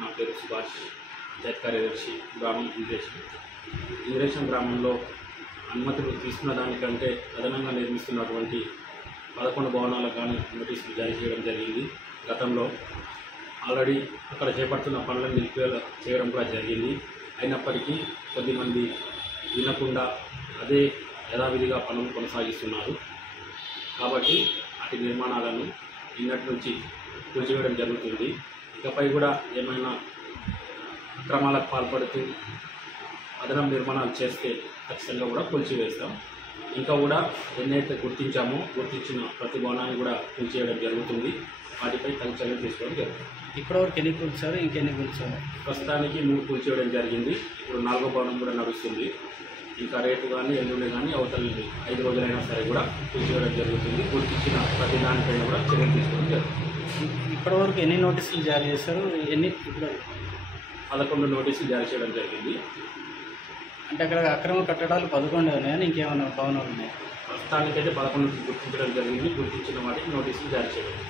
నా పేరు సుభాష్, పంచాయత్ కార్యదర్శి, గ్రామం ఇంద్రేశం గ్రామంలో అనుమతులు తీసుకున్న దానికంటే అదనంగా నిర్మిస్తున్నటువంటి 11 భవనాలకు కానీ నోటీసులు జారీ చేయడం జరిగింది. గతంలో ఆల్రెడీ అక్కడ చేపడుతున్న పనులను నిలిపివేత చేయడం కూడా జరిగింది. అయినప్పటికీ కొద్దిమంది వినకుండా అదే యథావిధిగా పనులు కొనసాగిస్తున్నారు. కాబట్టి అటు నిర్మాణాలను నిన్నటి నుంచి కూల్చివేయడం జరుగుతుంది. ఇకపై కూడా ఏమైనా అక్రమాలకు పాల్పడుతూ అదనం నిర్మాణాలు చేస్తే ఖచ్చితంగా కూడా కూల్చివేస్తాం. ఇంకా కూడా ఎన్నైతే గుర్తించిన ప్రతి భవనాన్ని కూడా కూల్చివేయడం జరుగుతుంది. వాటిపై తగు చర్యలు తీసుకోవడం జరుగుతుంది. ఇప్పటివరకు ఎన్ని కూల్చారు, ఇంకెన్ని కూల్చారు? ప్రస్తుతానికి 3 కూల్చివేయడం జరిగింది. ఇప్పుడు 4వ భవనం కూడా నడుస్తుంది. ఇంకా రేపు కానీ ఎల్లుండి కానీ అవతల 5 రోజులైనా సరే కూడా కూల్చివేయడం జరుగుతుంది. గుర్తించిన ప్రతి దానిపైన కూడా చర్యలు తీసుకోవడం జరుగుతుంది. ఇప్పటివరకు ఎన్ని నోటీసులు జారీ చేశారు? ఇప్పుడు 11 నోటీసులు జారీ చేయడం జరిగింది. అంటే అక్కడ అక్రమ కట్టడాలు 11 ఉన్నాయని ఇంకేమైనా భవనాలు ఉన్నాయి? ప్రస్తుతానికైతే 11 గుర్తించడం జరిగింది. గుర్తించిన వాటికి నోటీసులు జారీ చేయడం.